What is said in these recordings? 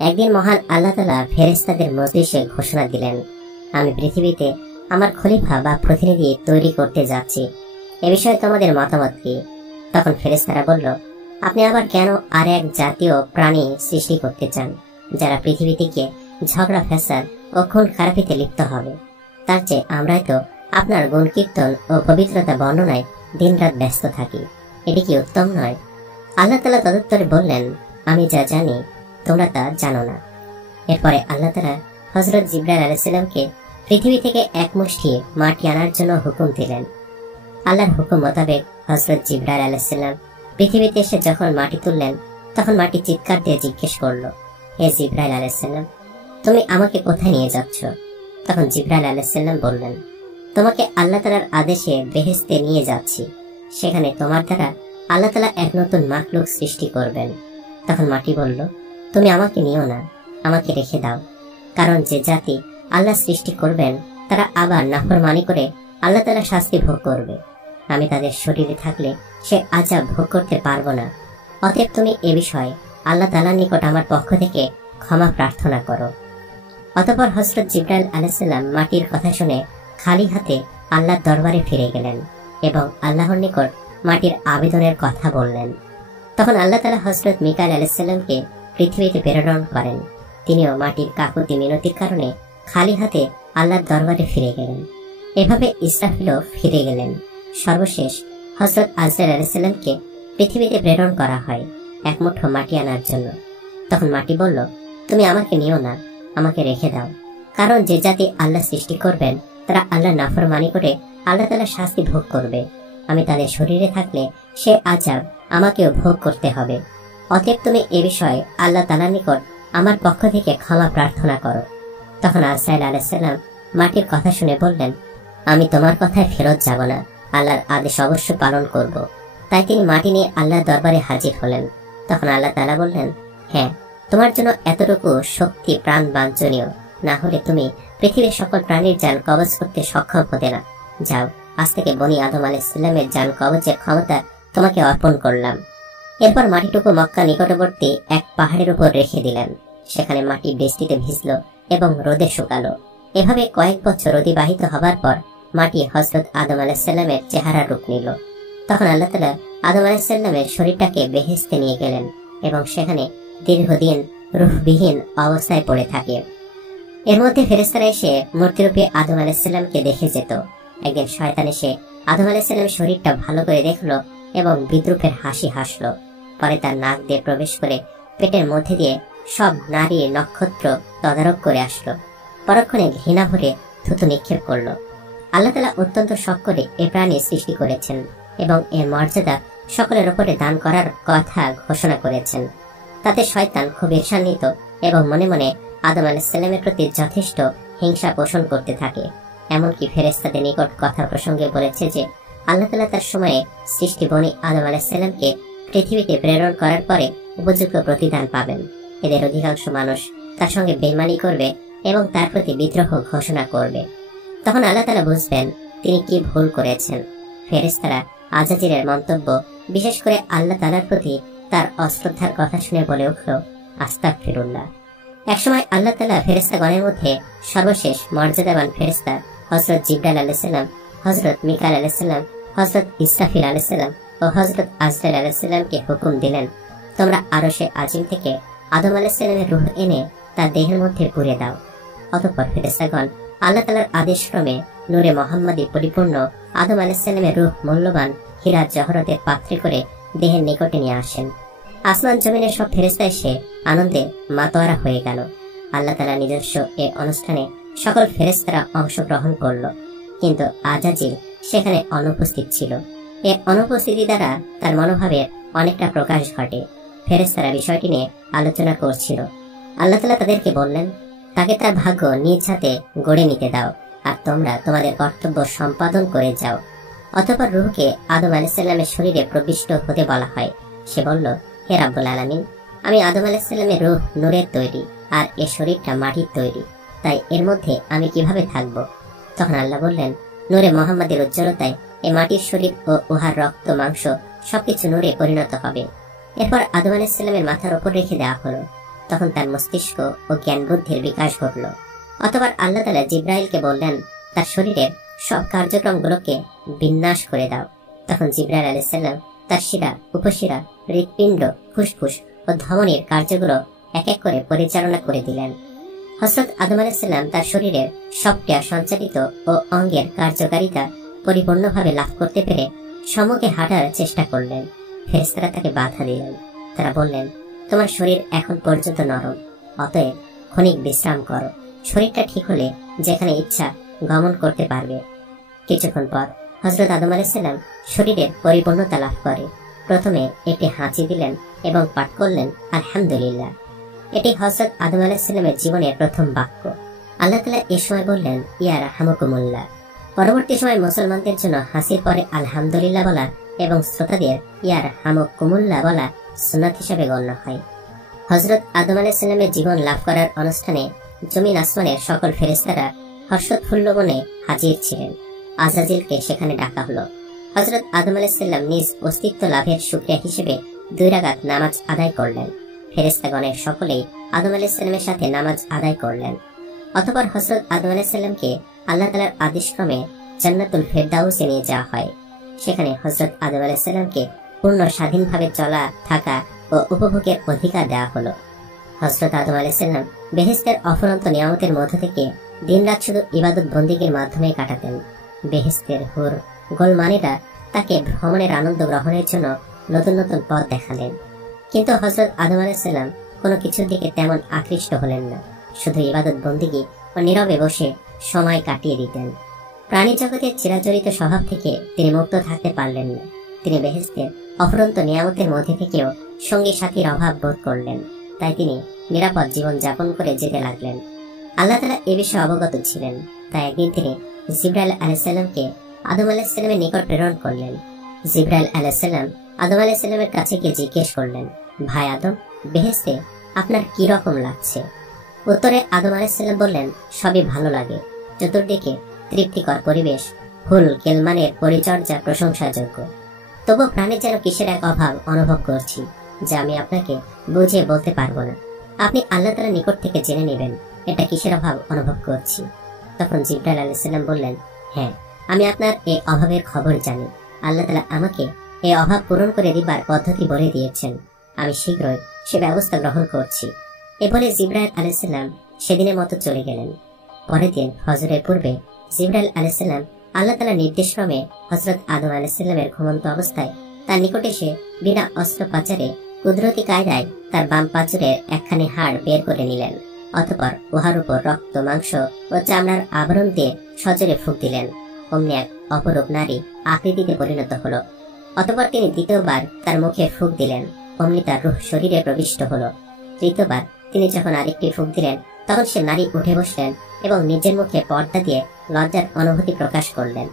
একদিন মহান আল্লাহ তাআলা ফেরেশতাদের মজলিসে ঘোষণা দিলেন, আমি পৃথিবীতে আমার খলিফা বা প্রতিনিধি তৈরি করতে যাচ্ছি। এ বিষয়ে তোমাদের মতামত কি? তখন ফেরেশতারা বলল, আপনি আবার কেন আর এক জাতীয় প্রাণী সৃষ্টি করতে চান যারা পৃথিবী থেকে ঝগড়া ফ্যাসাদ ও খুন খারাপিতে লিপ্ত হবে? তার চেয়ে আমরাই তো আপনার গুণ কীর্তন ও পবিত্রতা বর্ণনায় দিনরাত ব্যস্ত থাকি। এটি কি উত্তম নয়? আল্লাহ তাআলা তদুত্তরে বললেন, আমি যা জানি তোমরা তা জানো না। এরপরে আল্লাহ তাআলা হযরত জিবরাইল আলাইহিস সালামকে পৃথিবী থেকে এক মুষ্টি মাটি আনার জন্য হুকুম দিলেন। আল্লাহর হুকুম মোতাবেক হযরত জিবরাইল আলাইহিস সালাম পৃথিবীতে এসে যখন মাটি তুললেন, তখন মাটি চিৎকার দিয়ে জিজ্ঞেস করল, হে জিবরাইল আলাইহিস সালাম, তুমি আমাকে কোথায় নিয়ে যাচ্ছ? তখন জিবরাইল আলাইহিস সালাম বললেন, তোমাকে আল্লাহ তাআলার আদেশে বেহেশতে নিয়ে যাচ্ছি। সেখানে তোমার দ্বারা আল্লাহ তাআলা এক নতুন মাখলুক সৃষ্টি করবেন। তখন মাটি বলল, তুমি আমাকে নিও না, আমাকে রেখে দাও। কারণ যে জাতি আল্লাহ সৃষ্টি করবেন তারা আবার নাফরমানি করে আল্লাহ তাআলা শাস্তি ভোগ করবে। আমি তাদের শরীরে থাকলে সে আযাব ভোগ করতে পারবো না। অতএব তুমি এ বিষয়ে আল্লাহ তাআলার নিকট আমার পক্ষ থেকে ক্ষমা প্রার্থনা করো। অতঃপর হযরত জিবরাইল আলাইহিস সালাম মাটির কথা শুনে খালি হাতে আল্লাহর দরবারে ফিরে গেলেন এবং আল্লাহর নিকট মাটির আবেদনের কথা বললেন। তখন আল্লাহ তাআলা হযরত মিকাইল আলাইহিস সালামকে পৃথিবীতে প্রেরণ করেন। তিনিও মাটির কাকুতি মিনতির কারণে খালি হাতে আল্লাহর দরবারে ফিরে গেলেন। এভাবে ইসরাফিলও ফিরে গেলেন। সর্বশেষ হযরত আজরাইল আলাইহিস সালামকে পৃথিবীতে প্রেরণ করা হয় এক মুঠো মাটি আনার জন্য। তখন মাটি বলল, তুমি আমাকে নিও না, আমাকে রেখে দাও। কারণ যে জাতি আল্লাহ সৃষ্টি করবেন তারা আল্লাহ নাফরমানি করে আল্লাহ তাআলা শাস্তি ভোগ করবে। আমি তাদের শরীরে থাকলে সে আযাব আমাকেও ভোগ করতে হবে। অতএব তুমি এ বিষয়ে আল্লাহ তাআলার নিকট আমার পক্ষ থেকে ক্ষমা প্রার্থনা করো। তখন আজরাইল আলাইহিস সালাম মাটির কথা শুনে বললেন, আমি তোমার কথায় ফেরত যাব না, আল্লাহর আদেশ অবশ্য পালন করব। তাই তিনি মাটি নিয়ে আল্লাহর দরবারে হাজির হলেন। তখন আল্লাহ তাআলা বললেন, হ্যাঁ, তোমার জন্য এতটুকু শক্তি প্রাণ বাঞ্ছনীয়, না হলে তুমি পৃথিবীর সকল প্রাণীর জান কবজ করতে সক্ষম হতে না। যাও, আজ থেকে বনি আদম আলাইহিস সালামের জান কবজের ক্ষমতা তোমাকে অর্পণ করলাম। এরপর মাটিটুকু মক্কা নিকটবর্তী এক পাহাড়ের উপর রেখে দিলেন। সেখানে মাটি বৃষ্টিতে ভিজল এবং রোদে শুকালো। এভাবে কয়েক বছর অতিবাহিত হবার পর মাটি হযরত আদম আলাইহিস সালামের চেহারা রূপ নিল। তখন আল্লাহ তাআলা আদম আলাইহিস সালামের শরীরটাকে বেহেশতে নিয়ে গেলেন এবং সেখানে দীর্ঘদিন রূহবিহীন অবস্থায় পড়ে থাকে। এর মধ্যে ফেরেশতারা এসে মূর্তিরূপী আদম আলাইহিস সালামকে দেখে যেত। একদিন শয়তান এসে আদম আলাইহিস সালামের শরীরটা ভালো করে দেখলো এবং বিদ্রূপের হাসি হাসলো। পরে তার নাক দিয়ে প্রবেশ করে পেটের মধ্যে দিয়ে সব নারী নক্ষত্র তদারক করে আসলো। পরক্ষণে ঘৃণা ভরে থুতু নিক্ষেপ করলো। আল্লাহ তাআলা অত্যন্ত শখ করে এ প্রাণী সৃষ্টি করেছেন এবং এর মর্যাদা সকলের উপরে দান করার কথা ঘোষণা করেছেন। তাতে শয়তান খুব ঈর্ষান্বিত এবং মনে মনে আদম আলাইহিস সালামের প্রতি যথেষ্ট হিংসা পোষণ করতে থাকে। এমনকি ফেরেশতাদের নিকট কথা প্রসঙ্গে বলেছে যে আল্লাহ তাআলা তার সময়ে সৃষ্টি বনি আদম আলাইহিস সালামকে পৃথিবীতে প্রেরণ করার পরে উপযুক্ত প্রতিদান পাবেন। এদের অধিকাংশ মানুষ তার সঙ্গে বেঈমানি করবে এবং তার প্রতি বিদ্রোহ ঘোষণা করবে। তখন আল্লাহ তাআলা বুঝবেন তিনি কি ভুল করেছেন। ফেরেশতারা আজাজিরের মন্তব্য, বিশেষ করে আল্লাহ তাআলার প্রতি তার অশ্রদ্ধার কথা শুনে বলে উঠল, আস্তাগফিরুল্লাহ। একসময় আল্লাহ তাআলা ফেরেশতাগণের মধ্যে সর্বশেষ মর্যাদাবান ফেরেশতা হযরত জিবরাইল আলাইহিস সালাম, হযরত মিকাইল আলাইহিস সালাম, হযরত ইসরাফিল আলাইহিস সালাম ও হযরত আজরাইল আলাইহিস সালামকে হুকুম দিলেন, তোমরা আরশে আজিম থেকে আদম আলাইহিস সালামের রূহ এনে তার দেহের মধ্যে পুরে দাও। অতঃপর ফেরেশতাগণ আল্লাহ তাআলার আদেশক্রমে নূরে মুহাম্মাদী পরিপূর্ণ আদম আলাইহিস সালামের রূহ মূল্যবান হীরা জহরতের পাত্রে করে দেহের নিকটে নিয়ে আসেন। আসমান জমিনের সব ফেরেশতা এসে আনন্দে মাতোয়ারা হয়ে গেল। আল্লাহ তাআলা নিজস্ব এ অনুষ্ঠানে সকল ফেরেশতারা অংশগ্রহণ করল, কিন্তু আজাজিল সেখানে অনুপস্থিত ছিল। এ অনুপস্থিতি দ্বারা তার মনোভাবের অনেকটা প্রকাশ ঘটে। ফেরেশতারা বিষয়টি নিয়ে আলোচনা করছিল। আল্লাহ তাআলা তাদেরকে বললেন, তাকে তার ভাগ্য নিজ হাতে গড়ে নিতে দাও, আর তোমরা তোমাদের কর্তব্য সম্পাদন করে যাও। অতঃপর রূহকে আদম আলাইহিস সালামের শরীরে প্রবিষ্ট হতে বলা হয়। সে বলল, হে রাব্বুল আলামিন, আমি আদম আলাইহিস সালামের রূহ নূরের তৈরি, আর এ শরীরটা মাটির তৈরি, তাই এর মধ্যে আমি কিভাবে থাকব? তখন আল্লাহ বললেন, নূরে মুহাম্মাদের উজ্জ্বলতায় এ মাটির শরীর ও উহার রক্ত মাংস সবকিছু নূরে পরিণত হবে। এরপর আদম আলাইহিস সালামের মাথার উপর রেখে দেওয়া হলো। তখন তার মস্তিষ্ক ও জ্ঞান বুদ্ধির বিকাশ ঘটল। অতঃপর আল্লাহ তাআলা জিব্রাইলকে বললেন, তার শরীরের সব কার্যক্রমগুলোকে বিন্যাস করে দাও। তখন জিব্রাইল আলাইহিস সালাম তার শিরা, উপশিরা, হৃৎপিণ্ড, ফুসফুস ও ধমনীর কার্যগুলো এক এক করে পরিচালনা করে দিলেন। হযরত আদম আলাইহিস সালাম তার শরীরের সবটা সঞ্চালিত ও অঙ্গের কার্যকারিতা পরিপূর্ণভাবে লাভ করতে পেরে সম্মুখে হাঁটার চেষ্টা করলেন। ফেরেশতারা তাকে বাধা দিলেন। তারা বললেন, তোমার শরীর এখন পর্যন্ত নরম, অতএব ক্ষণিক বিশ্রাম করো। শরীরটা ঠিক হলে যেখানে ইচ্ছা গমন করতে পারবে। কিছুক্ষণ পর হযরত আদম আলাইহিস সালাম শরীরের পরিপূর্ণতা লাভ করে প্রথমে একটি হাঁচি দিলেন এবং পাঠ করলেন আলহামদুলিল্লাহ। এটি হযরত আদম আলাইহিস সালামের জীবনের প্রথম বাক্য। আল্লাহ তাআলা এ সময় বললেন, ইয়া রাহমাকুমুল্লাহ। পরবর্তী সময় মুসলমানদের জন্য হাসির পরে আলহামদুলিল্লাহ বলা এবং শ্রোতাদের ইয়া রাহমাকুমুল্লাহ বলা সুন্নাত হিসেবে গণ্য হয়। হযরত আদম আলাইহিস সালামের জীবন লাভ করার অনুষ্ঠানে জমিন আসমানের সকল ফেরেশতারা হর্ষোৎফুল্ল মনে হাজির ছিলেন। আজরাজিলকে সেখানে ডাকা হলো। হযরত আদম আলাইহিস সালাম নিজ অস্তিত্ব লাভের শুকরিয়া হিসেবে 2 রাকাত নামাজ আদায় করলেন। ফেরেশতাগণের সকলেই আদম আলাইহিস সালামের সাথে নামাজ আদায় করলেন। অতঃপর হযরত আদম আলাইহিস সালামকে আল্লাহ তাআলার আদেশক্রমে জান্নাতুল ফেরদাউসে নিয়ে যাওয়া হয়। সেখানে হযরত আদম আলাইহিস সালামকে পূর্ণ স্বাধীনভাবে চলা, থাকা ও উপভোগের অধিকার দেওয়া হলো। হযরত আদম আলাইহিস সালাম বেহেশতের অফুরন্ত নিয়ামতের মধ্য থেকে দিনরাত শুধু ইবাদত বন্দিগির মাধ্যমে কাটাতেন। বেহেশতের হুর গোলমানেরা তাকে ভ্রমণের আনন্দ গ্রহণের জন্য নতুন নতুন পথ দেখালেন। কিন্তু হযরত আদম আলাইহিস সালাম কোনো কিছুর দিকে তেমন আকৃষ্ট হলেন না। শুধু ইবাদত বন্দিগি ও নীরবে বসে সময় কাটিয়ে দিতেন। প্রাণী জগতের চিরাচরিত স্বভাব থেকে তিনি মুক্ত থাকতে পারলেন না। তিনি বেহেশতের অফুরন্ত নিয়ামতের মধ্যে থেকেও সঙ্গী সাথীর অভাব বোধ করলেন। তাই তিনি নিরাপদ জীবন যাপন করে যেতে লাগলেন। আল্লাহ তাআলা এ বিষয়ে অবগত ছিলেন। তাই একদিন তিনি জিবরাইল আলাইহিস সালামকে আদম আলাইহিস সালামের নিকট প্রেরণ করলেন। জিবরাইল আলাইহিস সালাম আদম আলাইহিস সালামের কাছে গিয়ে জিজ্ঞেস করলেন, ভাই আদম, বেহেশতে আপনার কি রকম লাগছে? উত্তরে আদম আলাইহিস সালাম বললেন, সবই ভালো লাগে। চতুর্দিকে তৃপ্তিকর পরিবেশ, হুল কেলমানের পরিচর্যা প্রশংসাযোগ্য। তবু প্রাণীর যেন কিসের এক অভাব অনুভব করছি, যা আমি আপনাকে বুঝিয়ে বলতে পারবো না। আপনি আল্লাহ তাআলার নিকট থেকে জেনে নেবেন এটা কিসের অভাব অনুভব করছি। তখন জিবরাইল আলাইহিস সালাম বললেন, হ্যাঁ, আমি আপনার এই অভাবের খবর জানি। আল্লাহ তাআলা আমাকে এই অভাব পূরণ করে দিবার পদ্ধতি বলে দিয়েছেন। আমি শীঘ্রই সে ব্যবস্থা গ্রহণ করছি। এ বলে জিবরাইল আলাইহিস সালাম সেদিনের মতো চলে গেলেন। পরের দিন ফজরের পূর্বে জিবরাইল আলাইহিস সালাম আল্লাহ তাআলার নির্দেশক্রমে হযরত আদম আলাইহিস সালামের ঘুমন্ত অবস্থায় তার নিকটে এসে বিনা অস্ত্রোপচারে কুদরতি কায়দায় তার বাম পাঁজরের একখানি হাড় বের করে নিলেন। অতঃপর উহার উপর রক্ত, মাংস ও চামড়ার আবরণ দিয়ে সজোরে ফুঁক দিলেন। অমনি এক অপরূপ নারী আকৃতিতে পরিণত হলো। অতঃপর তিনি দ্বিতীয়বার তার মুখে ফুঁক দিলেন। অমনি তার রূহ শরীরে প্রবিষ্ট হলো। তৃতীয়বার তিনি যখন আরেকটি ফুঁক দিলেন, তখন সে নারী উঠে বসলেন এবং নিজের মুখে পর্দা দিয়ে লজ্জার অনুভূতি প্রকাশ করলেন।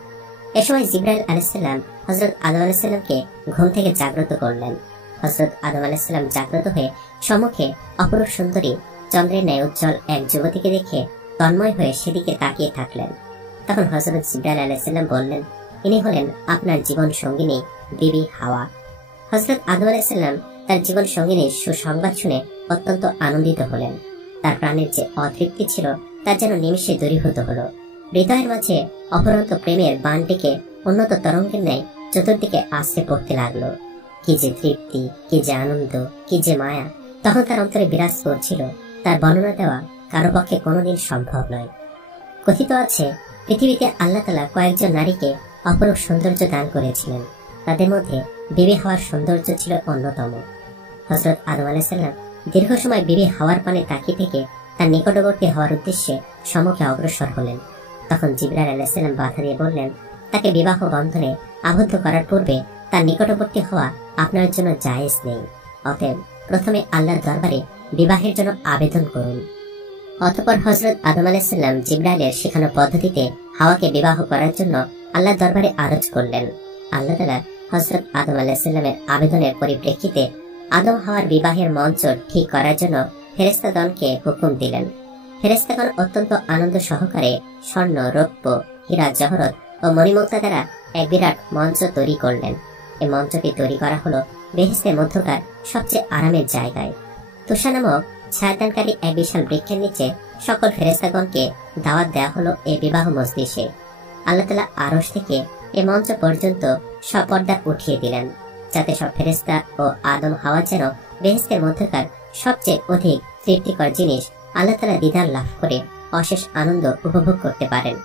এ সময় জিবরাইল আলাইহিস সালাম হযরত আদম আলাইহিস সালামকে ঘুম থেকে জাগ্রত করলেন। হযরত আদম আলাইহিস সালাম জাগ্রত হয়ে সম্মুখে অপরূপ সুন্দরী চন্দ্রের ন্যায় উজ্জ্বল এক যুবতীকে দেখে তন্ময় হয়ে সেদিকে তাকিয়ে থাকলেন। তখন হযরত জিবরাইল আলাইহিস সালাম বললেন, ইনি হলেন আপনার জীবন সঙ্গিনী বিবি হাওয়া। হযরত আদম আলাইহিস সালাম তার জীবন সঙ্গিনীর সুসংবাদ শুনে অত্যন্ত আনন্দিত হলেন। তার প্রাণের যে অতৃপ্তি ছিল তা যেন নিমিষে দূরীভূত হলো। হৃদয়ের মাঝে অপরন্ত প্রেমের বানটিকে উন্নত তরঙ্গের ন্যায় চতুর্দিকে আশ্রে পড়তে লাগলো। কি যে তৃপ্তি, কি যে আনন্দ, কি যে মায়া তখন তার অন্তরে বিরাজ করছিল, তার বর্ণনা দেওয়া কারো পক্ষে কোনোদিন সম্ভব নয়। কথিত আছে, পৃথিবীতে আল্লাহ তাআলা কয়েকজন নারীকে অপরূপ সৌন্দর্য দান করেছিলেন। তাদের মধ্যে বিবি হাওয়ার সৌন্দর্য ছিল অন্যতম। হযরত আদম আলাইহিস সালাম দীর্ঘ সময় বিবি হাওয়ার পানে তাকিয়ে থেকে তার নিকটবর্তী হওয়ার উদ্দেশ্যে সম্মুখে অগ্রসর হলেন। তখন জিবরাইল আলাইহিস সালাম বাধা দিয়ে বললেন, তাকে বিবাহ বন্ধনে আবদ্ধ করার পূর্বে তার নিকটবর্তী হওয়া আপনার জন্য জায়েজ নেই। অতএব প্রথমে আল্লাহর দরবারে বিবাহের জন্য আবেদন করুন। অতঃপর হযরত আদম আলাইহিস সালাম জিবরাইলের শেখানো পদ্ধতিতে হাওয়াকে বিবাহ করার জন্য আল্লাহর দরবারে আরজ করলেন। আল্লাহ তাআলা হযরত আদম আলাইহিস সালামের আবেদনের পরিপ্রেক্ষিতে আদম হাওয়ার বিবাহের মঞ্চ ঠিক করার জন্য ফেরেশতাগণকে হুকুম দিলেন। ফেরেশতাগণ অত্যন্ত আনন্দ সহকারে স্বর্ণ, রৌপ্য, হীরা, জহরত ও মণিমুক্তা দ্বারা এক বিরাট মঞ্চ তৈরি করলেন। এই মঞ্চটি তৈরি করা হলো বেহেশতের মধ্যকার সবচেয়ে আরামের জায়গায়। তুষা নামক ছায়াদানকারী এক বিশাল বৃক্ষের নিচে সকল ফেরেশতাগণকে দাওয়াত দেওয়া হলো এই বিবাহ মজলিসে। আল্লাহ তাআলা আরশ থেকে এ মঞ্চ পর্যন্ত সব পর্দা উঠিয়ে দিলেন, যাতে সব ফেরেশতা ও আদম হাওয়া যেন বেহেশতের মধ্যকার সবচেয়ে অধিক তৃপ্তিকর জিনিস আল্লাহ তাআলা দিদার লাভ করে অশেষ আনন্দ উপভোগ করতে পারেন।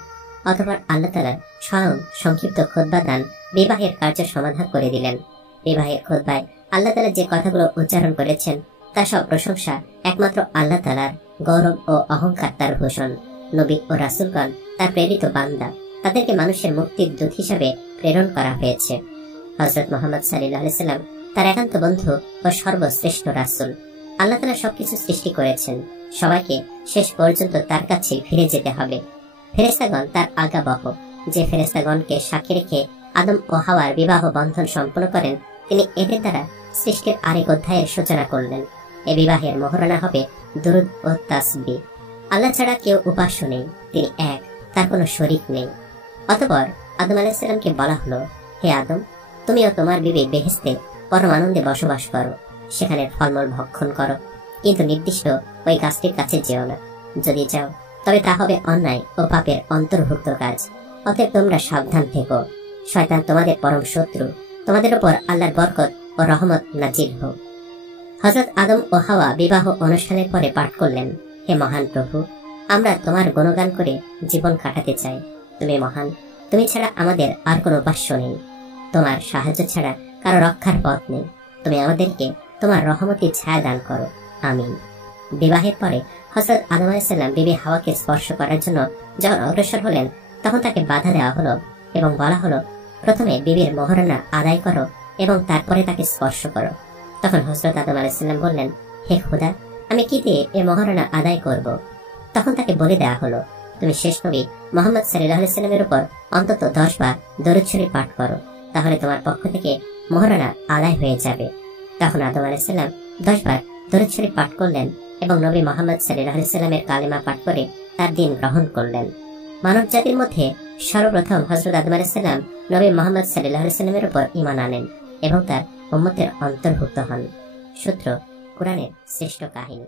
অতঃপর আল্লাহ তাআলা স্বয়ং সংক্ষিপ্ত খুতবা দান বিবাহের কার্য সমাধান করে দিলেন। বিবাহের খুতবায় আল্লাহ তাআলা যে কথাগুলো উচ্চারণ করেছেন তা সব প্রশংসা একমাত্র আল্লাহ তাআলার, গৌরব ও অহংকার তার ভূষণ। নবী ও রাসূলগণ তার প্রেরিত বান্দা, তাদেরকে মানুষের মুক্তির দূত হিসাবে প্রেরণ করা হয়েছে। হযরত মুহাম্মদ সাল্লাল্লাহু আলাইহি সাল্লাম তার একান্ত বন্ধু ও সর্বশ্রেষ্ঠ রাসূল। আল্লাহ তাআলা সবকিছু সৃষ্টি করেছেন, সবাইকে শেষ পর্যন্ত তার কাছে ফিরে যেতে হবে। ফেরেশতাগণ তার আজ্ঞাবহ। যে ফেরেশতাগণকে সাক্ষী রেখে আদম ও হাওয়ার বিবাহ বন্ধন সম্পন্ন করেন, তিনি এদের দ্বারা সৃষ্টির আরেক অধ্যায়ের সূচনা করলেন। এ বিবাহের মোহরানা হবে দুরূদ ও তাসবিহ। আল্লাহ ছাড়া কেউ উপাস্য নেই, তিনি এক, তার কোনো শরীক নেই। অতঃপর আদম আলাইহিস সালামকে বলা হলো, হে আদম, তুমি ও তোমার বিবি বেহেশতে পরম আনন্দে বসবাস করো, সেখানে ফলমূল ভক্ষণ করো, কিন্তু নির্দিষ্ট ওই গাছটির কাছে যেও না। যদি যাও তবে তা হবে অন্যায় ও পাপের অন্তর্ভুক্ত কাজ। অতএব তোমরা সাবধান থেকো, শয়তান তোমাদের পরম শত্রু। তোমাদের উপর আল্লাহর বরকত ও রহমত নাজিল হোক। হযরত আদম ও হাওয়া বিবাহ অনুষ্ঠানের পরে পাঠ করলেন, হে মহান প্রভু, আমরা তোমার গুণগান করে জীবন কাটাতে চাই। তুমি মহান, তুমি ছাড়া আমাদের আর কোনো উপাস্য নেই, তোমার সাহায্য ছাড়া কারো রক্ষার পথ নেই। তুমি আমাদেরকে তোমার রহমতের ছায়া দান করো, আমিন। বিবাহের পরে হযরত আদম আলাইহিস সালাম বিবি হাওয়াকে স্পর্শ করার জন্য যখন অগ্রসর হলেন, তখন তাকে বাধা দেওয়া হলো এবং বলা হলো, প্রথমে বিবির মোহরানা আদায় করো এবং তারপরে তাকে স্পর্শ করো। তখন হযরত আদম আলাইহিস সালাম বললেন, হে খোদা, আমি কি দিয়ে এ মোহরানা আদায় করব? তখন তাকে বলে দেওয়া হলো, তুমি শেষ নবী মুহাম্মদ সাল্লাল্লাহু আলাইহি সাল্লামের উপর অন্তত 10 বার দরুদ শরীফ পাঠ করো, তাহলে তোমার পক্ষ থেকে মোহরানা আদায় হয়ে যাবে। তখন আদম আলাইহিস সালাম 10 বার দরুদ শরীফ পাঠ করলেন এবং নবী মুহাম্মদ সাল্লাল্লাহু আলাইহি সাল্লামের কালেমা পাঠ করে তার দিন গ্রহণ করলেন। মানব জাতির মধ্যে সর্বপ্রথম হযরত আদম আলাইহিস সালাম নবী মুহাম্মদ সাল্লাল্লাহু আলাইহি সাল্লামের উপর ঈমান আনেন এবং তার উম্মতের অন্তর্ভুক্ত হন। সূত্র: কুরআনের শ্রেষ্ঠ কাহিনী।